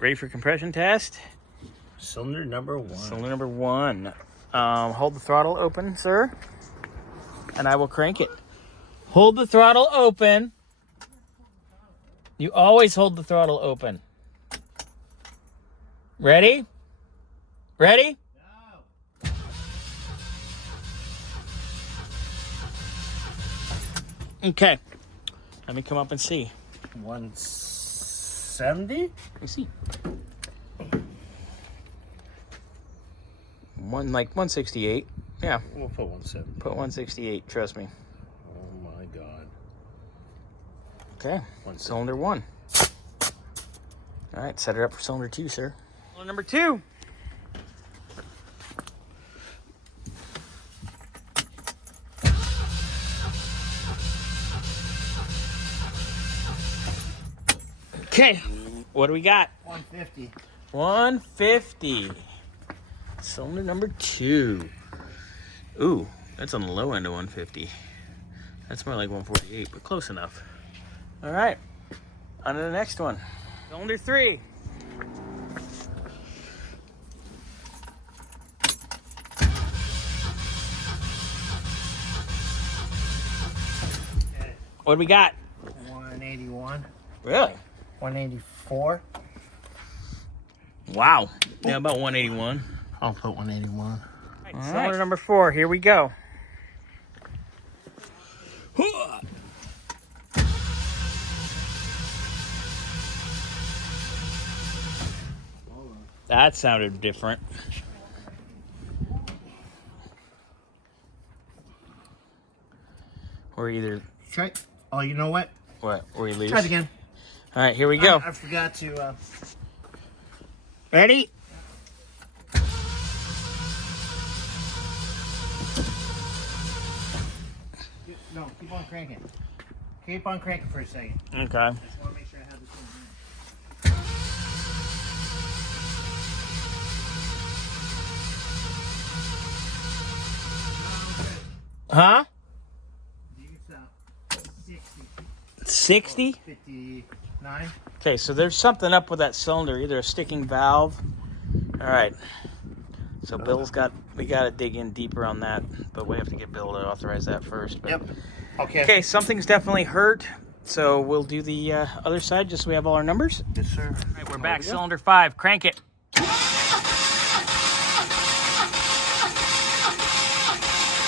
Ready for compression test? Cylinder number 1. Cylinder number 1. Hold the throttle open, sir, and I will crank it. Hold the throttle open. You always hold the throttle open. Ready? Ready? No. Okay. Let me come up and see. 170? Let me see. Like 168. Yeah. We'll put 170. Put 168. Trust me. Oh my God. Okay. Cylinder 1. All right. Set it up for cylinder 2, sir. Cylinder number 2. Okay. What do we got? 150. 150. Cylinder number 2. Ooh, that's on the low end of 150. That's more like 148, but close enough. All right, on to the next one. Cylinder 3. What do we got? 181. Really? 184. Wow. Yeah, about 181. I'll put 181. All right, cylinder number 4. Here we go. That sounded different. Or either... Try. Oh, you know what? What? Or you lose? Try it again. All right, here we go. I forgot to... Ready? No, keep on cranking. Keep on cranking for a second. Okay. I just want to make sure I have this one in. Huh? 60. 60? 59. Okay, so there's something up with that cylinder, either a sticking valve. All right. So Bill's we got to dig in deeper on that, but we have to get Bill to authorize that first. But, Yep. Okay. okay, something's definitely hurt. So we'll do the other side just so we have all our numbers. Yes, sir. All right, we're back. Cylinder 5. Crank it.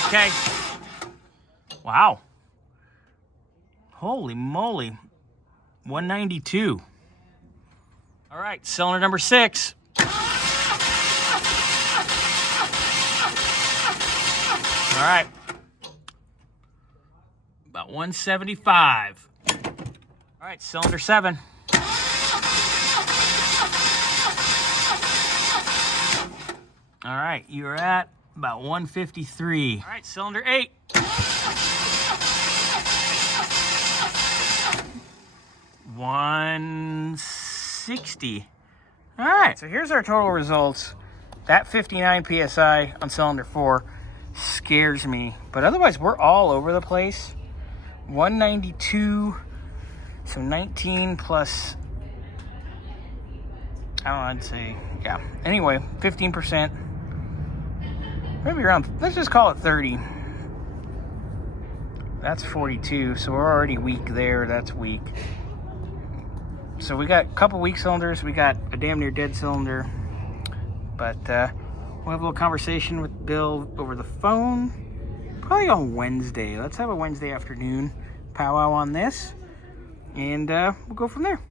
Okay. Wow. Holy moly. 192. All right, cylinder number 6. All right. About 175. All right, cylinder 7. All right, you're at about 153. All right, cylinder 8. 160. All right, so here's our total results. That 59 PSI on cylinder 4 scares me, but otherwise we're all over the place. 192, so 19 plus, I don't know, I'd say, yeah. Anyway, 15%, maybe around, let's just call it 30. That's 42, so we're already weak there. That's weak. So we got a couple weak cylinders. We got a damn near dead cylinder. But we'll have a little conversation with Bill over the phone. Probably on Wednesday. Let's have a Wednesday afternoon powwow on this. And we'll go from there.